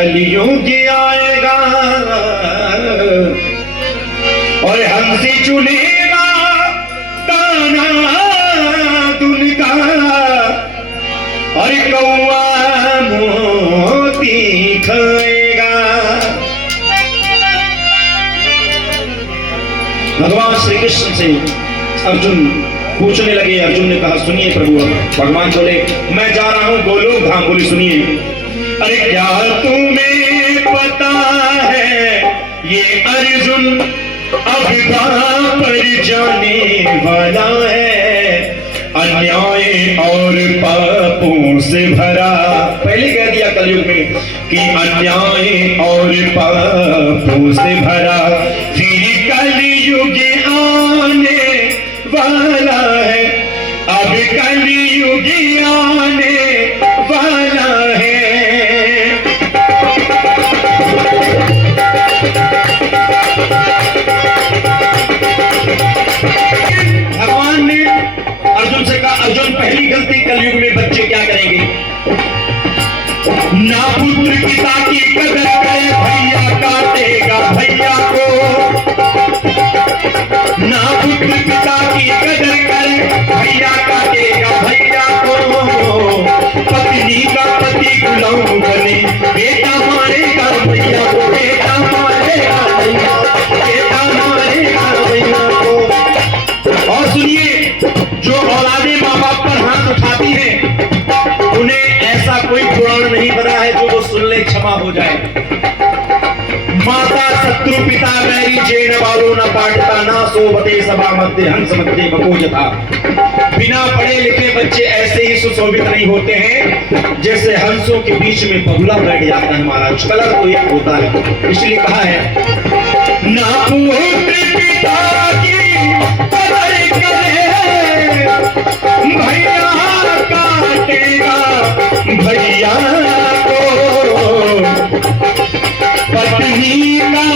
कलयुग आएगा और हमसे चुनेगा दाना दुन का और कौआ मोती खाएगा। भगवान श्री कृष्ण से अर्जुन पूछने लगे। अर्जुन ने कहा सुनिए प्रभु। भगवान बोले मैं जा रहा हूं गोलोक धाम। बोले सुनिए। अरे क्या तुम्हें पता है ये अर्जुन अब पर जाने वाला है, अन्याय और पापों से भरा। पहले कह दिया कलयुग में कि अन्याय और पापों से भरा फिर कलयुग आने वाला है, अब कलयुग आने वाला है। भगवान ने अर्जुन से कहा अर्जुन पहली गलती कलयुग में बच्चे क्या करेंगे? ना पुत्र पिता की कदर करे, भैया काटेगा भैया को। ना पुत्र पिता की कदर करे, भैया काटेगा भैया को। पत्नी का पति गुलाम बने, बेटा मारेगा भैया को, बेटा मारेगा भैया, बेटा मारेगा भैया को। और सुनिए, जो औलादे माँ बाप पर हाथ उठाती हैं उन्हें ऐसा कोई पुराण नहीं बना है जो वो सुन ले क्षमा हो जाए। माता शत्रु पिता वैरी जैन वालों न पाटता, ना सोबते सभा मध्य हंस मध्य बकोजता। बिना पढ़े लिखे बच्चे ऐसे ही सुशोभित नहीं होते हैं जैसे हंसों के बीच में बगुला बैठ जाता है महाराज। कलर तो एक होता है। इसलिए कहा है ना पुत्र पिता की कदर करे, भैया काटेगा भैया को। पत्नी का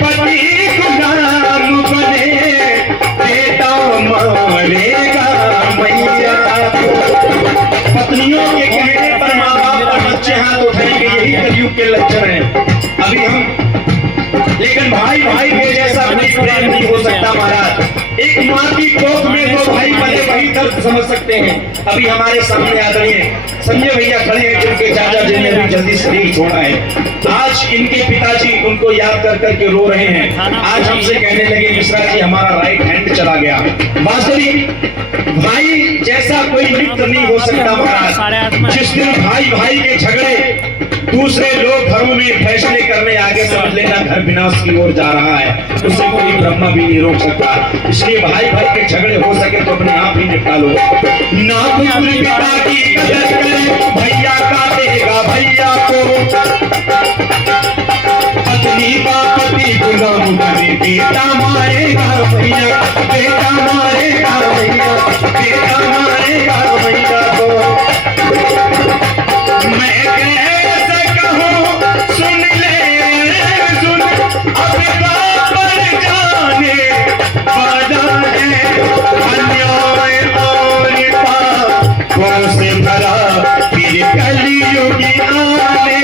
पति गुलाम बने, बेटा मारेगा भैया को। पत्नियों के कहने पर माँ बाप और बच्चे हाथ उठाएंगे, यही कलयुग के लक्षण हैं। अभी हम लेकिन भाई भाई के जैसा कोई प्रेम नहीं हो सकता महाराज। एक माँ की कोख में दो भाई पले वही दर्द समझ सकते हैं। अभी हमारे सामने आदरणीय संजय भैया खड़े हैं जिनके चाचा जी ने भी जल्दी शरीर छोड़ा है। आज इनके पिताजी उनको याद कर करके रो रहे हैं। आज हमसे कहने लगे मिश्रा जी हमारा राइट हैंड चला गया। वास्तविक भाई जैसा कोई मित्र नहीं हो सकता महाराज। जिस दिन भाई भाई के झगड़े दूसरे लोग घरों में फैसले करने आगे, समझ लेना घर विनाश की ओर जा रहा है। उसे कोई ब्रह्मा भी नहीं रोक सकता। इसलिए भाई भाई के झगड़े हो सके तो अपने आप ही निपटा लो। ना पुत्र पिता की कदर करे, भैया काटेगा भैया को। पत्नी का पति गुलाम बने, बेटा मारेगा भैया, बेटा मारेगा भैया, बेटा मारेगा भैया को। मैं कैसे कहूँ सुन ले सुन, अब पर जाने वाला है, अन्याय और पापों से भरा फिर कलयुग आने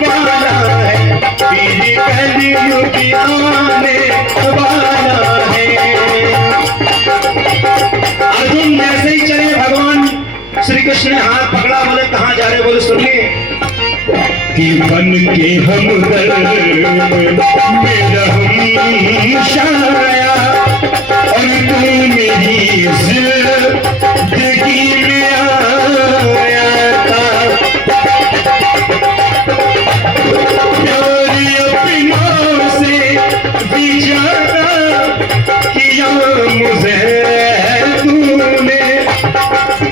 वाला है, फिर कलयुग आने वाला है। अर्जुन जैसे ही चले भगवान श्री कृष्ण ने हाथ पकड़ा। बोले कहाँ जा रहे? बोले सुनिए कि बन के हम मेरा हम शाया और तू मेरी जिंदगी में आया था। प्यारी अपनों से भी ज्यादा किया मुझे तूने।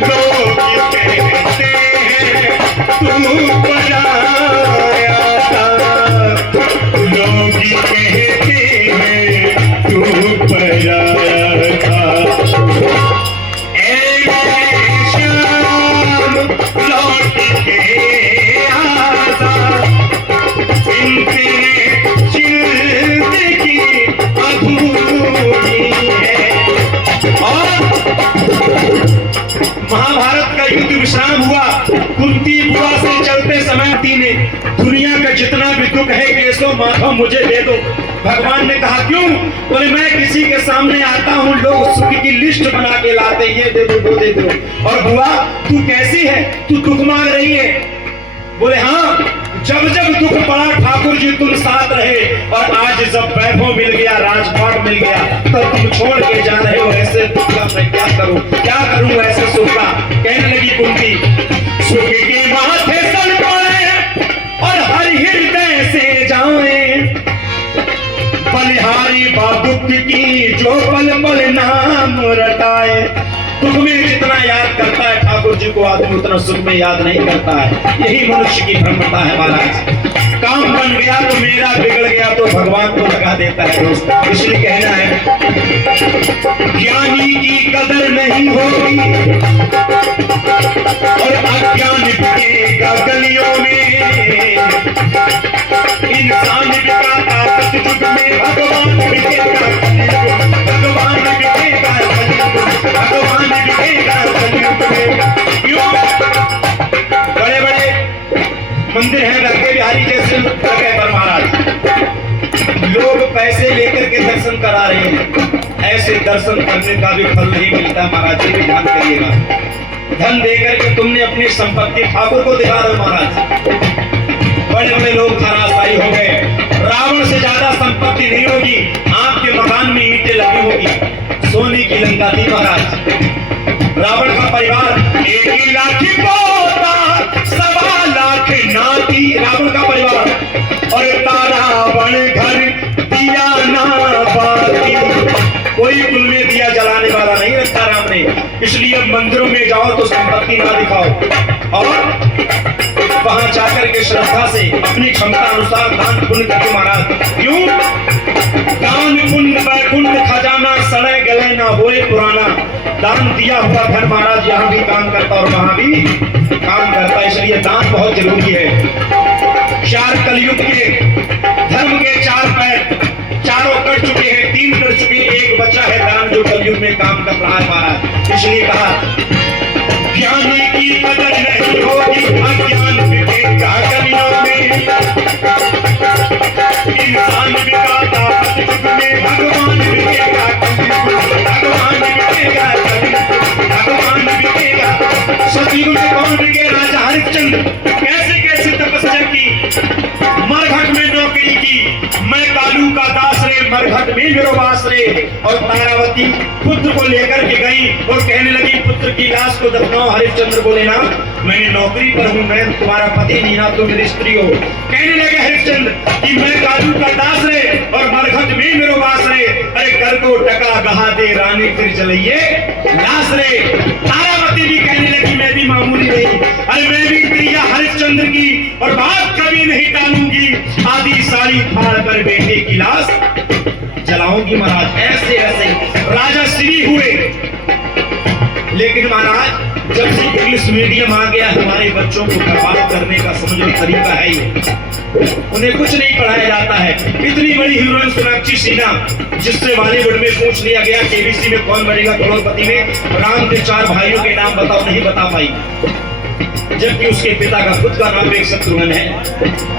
लोग कहते हैं तू पराया था, लोग कहते हैं तू पराया था। शाम लौट के आता, इनके जिंदगी अधूरी है। और महाभारत का युद्ध विश्राम हुआ। कुंती बुआ से चलते समय ने दुनिया का जितना दुख है केसो माधो मुझे दे दो। भगवान ने कहा क्यों? बोले मैं किसी के सामने आता हूँ, लोग सुख की लिस्ट बना के लाते, ये दे दो वो दे दो। और बुआ तू कैसी है, तू दुख मांग रही है? बोले हाँ, जब जब दुख पड़ा ठाकुर जी तुम साथ रहे, और आज जब वैभव मिल गया, राजपाट मिल गया, तो तुम छोड़ के जा रहे हो। ऐसे दुख का मैं क्या करूं ऐसे सुख का। कहने लगी कुंती, सुख के माथे सन पड़े और हर हृदय से जाए, बलिहारी बा दुख की जो पल पल नाम रटाए। दुख में जितना याद करता है ठाकुर जी को आदमी, उतना सुख में याद नहीं करता है। यही मनुष्य की भ्रमता है महाराज। काम बन गया तो मेरा, बिगड़ गया तो भगवान को लगा देता है दोस्त। इसलिए कहना है, ज्ञानी की कदर नहीं होगी और अज्ञान बिकेगा गलियों में। इंसान बिकाता सतयुग में, भगवान बिकेगा कलयुग, भगवान बिकेगा कलयुग, भगवान बिकेगा कलयुग में। क्यों? बड़े बड़े मंदिर हैं लगे बिहारी जैसे लगे पर महाराज, लोग पैसे लेकर के दर्शन करा रहे हैं। ऐसे दर्शन करने का भी फल नहीं मिलता महाराज, ये भी ध्यान करिएगा। धन देकर के तुमने अपनी संपत्ति ठाकुर को दिखा रहे हो महाराज। बड़े बड़े लोग धराशायी हो गए। रावण से ज्यादा संपत्ति नहीं होगी, आपके मकान में ईंटें लगी होगी, सोने की लंका थी महाराज। रावण का परिवार 1 लाख पोता, 1.25 लाख नाती, रावण का परिवार। और रावण घर दिया ना बाती, कोई कुल में दिया जलाने वाला नहीं रखा राम ने। इसलिए मंदिरों में जाओ तो संपत्ति ना दिखाओ, और वहां जाकर के श्रद्धा से अपनी क्षमता अनुसार दान पुण्य करके महाराज। क्यों? दान पुण्य वैकुंठ खजाना, सड़े गले ना होए पुराना। दान दिया हुआ धन महाराज यहाँ भी काम करता और वहां भी काम करता, इसलिए दान बहुत जरूरी है। 4 कलयुग के धर्म के 4 पैर, चारों कट चुके हैं, 3 कर चुके हैं, एक बचा है दान जो कलयुग में काम कर रहा है महाराज। इसलिए कहा, ज्ञानी की कदर नहीं होगी, अज्ञान बिकेगा गलियों में। इंसान बिकाता सतयुग में, भगवान बिकेगा कलयुग, भगवान बिकेगा कलयुग, भगवान बिकेगा। सतयुग में कौन बिके? राजा हरिश्चंद्र। कैसे कैसे तपस्या की, मरघट में नौकरी की, मैं कालू का दास रे, मरघट में मेरो वास रे। और तारावती पुत्र को लेकर के गई और कहने लगी, पुत्र की लाश को दफनाओ। हरिश्चंद्र बोले ना, मैंने नौकरी पर हूं, मैं तुम्हारा पति नहीं, ना तुम मेरी स्त्री हो। कहने लगे हरिश्चंद्र कि मैं कालू का दास रे और मरघट में मेरो वास रे। अरे कर दो टका गहा दे रानी, फिर चलिए लाश रे। तारावती भी कहने लगी, मैं भी मामूली नहीं, अरे मैं भी प्रिया हरिश्चंद्र की, और बात कभी नहीं टालूंगी। आधी साड़ी फाड़ कर बेटे की लाश जलाऊंगी महाराज। ऐसे ऐसे राजा श्री हुए। लेकिन महाराज जब से इंग्लिश मीडियम आ गया, हमारे बच्चों को बर्बाद करने का समझ लो तरीका है ये। उन्हें कुछ नहीं पढ़ाया जाता है। इतनी बड़ी हीरोइन सोनाक्षी सिन्हा, जिससे बॉलीवुड में पूछ लिया गया केबीसी में कौन बनेगा करोड़पति में, राम के 4 भाइयों के नाम बताओ, नहीं बता पाई। जबकि उसके पिता का खुद का नाम एक शत्रुघ्न है,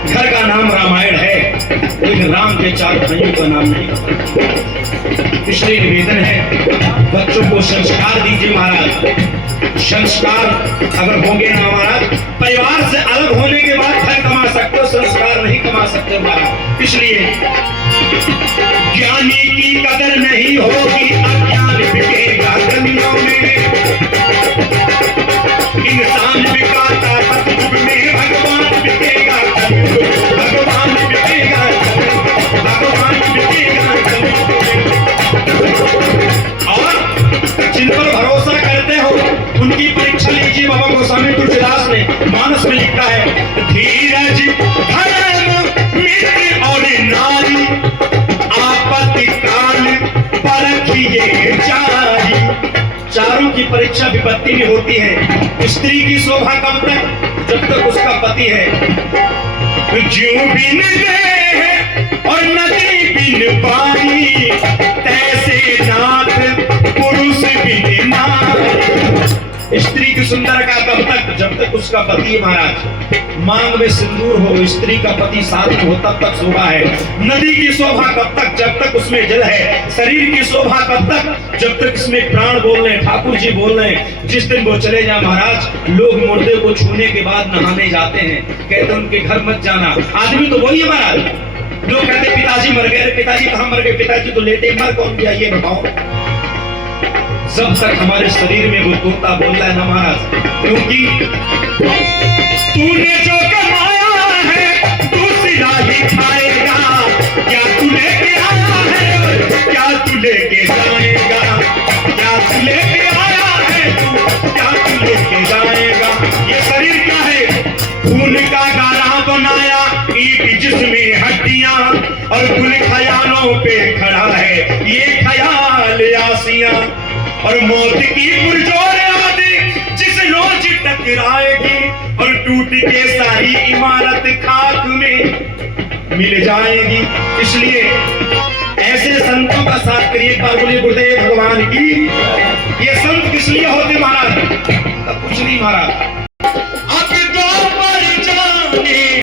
घर का नाम रामायण है, लेकिन राम के 4 भाइयों का नाम नहीं पता। इसलिए निवेदन है, बच्चों को संस्कार दीजिए महाराज। संस्कार अगर होंगे ना महाराज, परिवार से अलग होने के बाद धन कमा सकते हो, संस्कार नहीं कमा सकते महाराज। इसलिए ज्ञानी की कदर नहीं होगी, अज्ञान बिकेगा गलियों में। इंसान बिकाता सतयुग में, भगवान बिकेगा कलयुग, भगवान बिकेगा कलयुग, भगवान बिकेगा कलयुग में। और जिन पर भरोसा करते हो उनकी परीक्षा लीजिए। बाबा गोस्वामी तुलसीदास ने मानस में लिखा है, धीरज धर्म मित्र और नारी, आपत्ति काल परखिए चारी। चारों की परीक्षा विपत्ति में होती है। स्त्री की शोभा कब तक? जब तक उसका पति है। ज्यों बिन देह और नदी बिन पानी, तैसे नाथ पुरुष बिन नारी। स्त्री की सुंदर का कब तक, जब तक उसका पति महाराज मांग में सिंदूर हो, स्त्री का पति साथ में हो तब तक शोभा है। नदी की शोभा कब तक, जब तक उसमें जल है। शरीर की शोभा कब तक, जब तक इसमें प्राण बोल रहे हैं, ठाकुर जी बोल रहे हैं। जिस दिन वो चले जाए महाराज, लोग मुर्दे को छूने के बाद नहाने जाते हैं, कहते हैं उनके घर मत जाना। आदमी तो वही है महाराज, लोग कहते पिताजी मर गए, पिताजी कहाँ मर गए, पिताजी तो लेटे, मर कौन गया ये बताओ। जब तक हमारे शरीर में वो तोता बोल रहा है ना महाराज, क्योंकि तूने जो कमाया है तू सिरा ही खाएगा, क्या तू लेके आया है, क्या तू लेके जाएगा, क्या तू लेके आया है तू, क्या तू लेके जाएगा। ये शरीर क्या है, खून का गारा बनाया, ईट जिसमें हड्डियां, और कुल ख्यालों पे खड़ा है ये ख्याल आसियां, और मौत की पुरजोर आदि जिस रोज टकराएगी, और टूट के सारी इमारत खाक में मिल जाएगी। इसलिए ऐसे संतों का साथ करिए। एक बार बोलिए गुरुदेव भगवान की। ये संत किस लिए होते महाराज, तब कुछ नहीं महाराज,